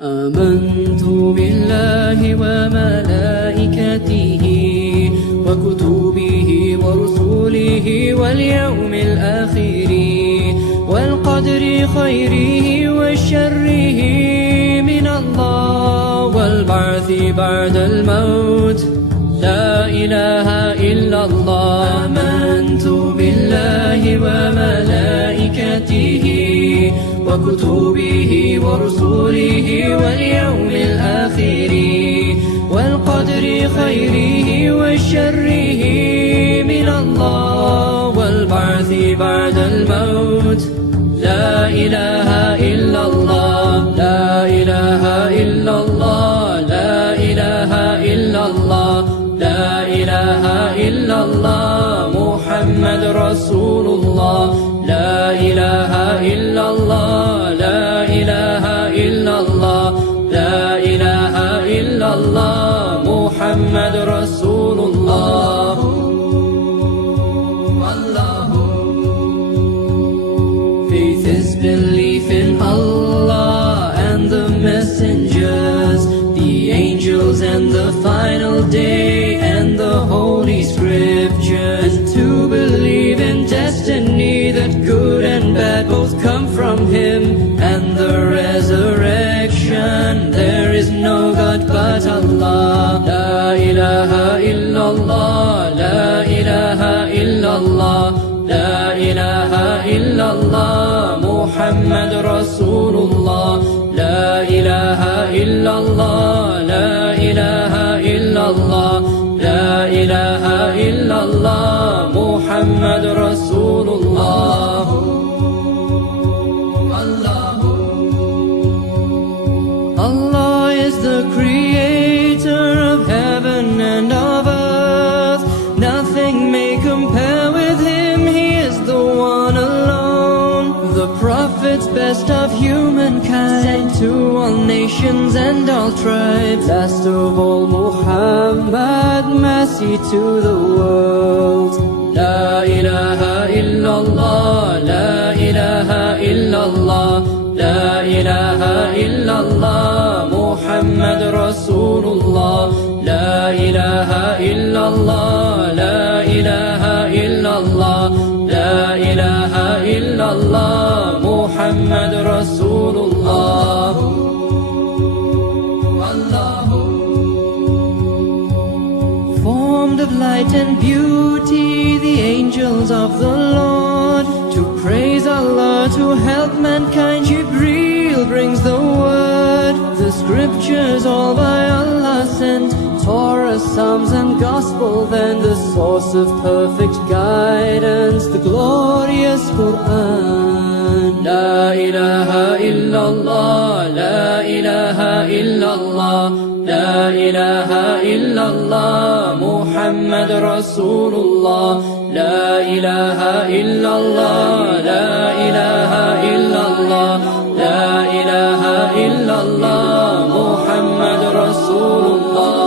آمنت بالله وملائكته وكتبه ورسله واليوم الآخر والقدر خيره وشره من الله والبعث بعد الموت لا إله إلا الله. آمنت بالله وملائكته وكتبه ورسله واليوم الآخر والقدر خيره وشره من الله والبعث بعد الموت لا إله إلا الله. لا إله إلا الله. لا إله إلا الله. لا إله إلا الله محمد رسول الله. لا إله إلا الله. لا إله إلا الله. لا إله إلا الله محمد رسول الله. Faith is belief in Allah and the messengers, the angels and the final day and the holy scriptures, and to believe in destiny that good and bad both come from Him, and the resurrection. There is no God but Allah. La ilaha illallah. La ilaha illallah. La ilaha illallah Muhammad Rasulullah. La ilaha illallah. La ilaha illallah. La ilaha illallah Muhammad Rasulullah. Allah is the creator of heaven and of earth. Nothing may compare with Him. He is the one alone. The prophets, best of humankind, sent to all nations and all tribes. Last of all Muhammad, mercy to the world. La ilaha illallah. La ilaha illallah. La ilaha illallah Muhammad Rasulullah. La ilaha illallah. La ilaha illallah. La ilaha illallah Muhammad Rasulullah. Formed of light and beauty, the angels of the Lord, to praise Allah, to help mankind, Jibreel brings the word. The scriptures all by Allah sent, Torah, Psalms and Gospel, then the source of perfect guidance, the glorious Quran. La ilaha illallah. La ilaha illallah. La ilaha illallah Muhammad Rasulullah. La ilaha illallah. La ilaha illallah. La ilaha illallah Muhammad Rasulullah.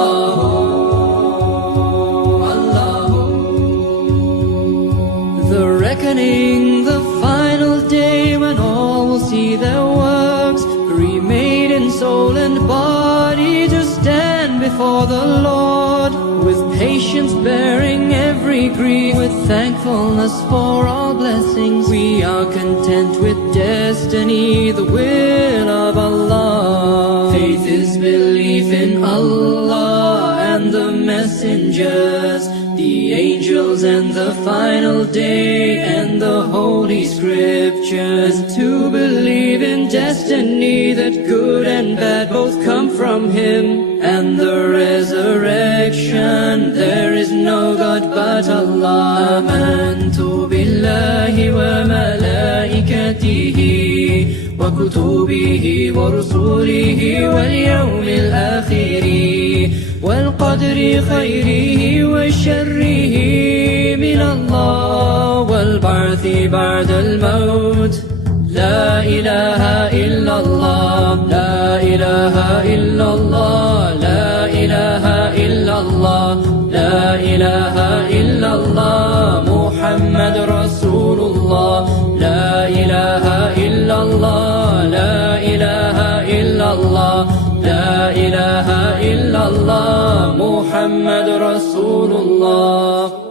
The reckoning, the final day when all will see their works remade in soul and body to stand before the Lord, with patience bearing every grief, with thankfulness for all blessings. We are content with destiny, the will of Allah. Faith is belief in Allah and the messengers, the angels and the final day and the holy scriptures, to believe in destiny that good and bad both come from Him, and the resurrection. There is no God but Allah. Amantu Billahi وملائكته وكتبه ورسله واليوم الآخر والقدر خيره وشره من الله والبعث بعد الموت لا إله إلا الله. لا إله إلا الله. لا إله إلا الله. لا إله إلا الله محمد رسول الله. لا إله إلا الله. لا إله إلا الله. لا إله إلا الله محمد رسول الله.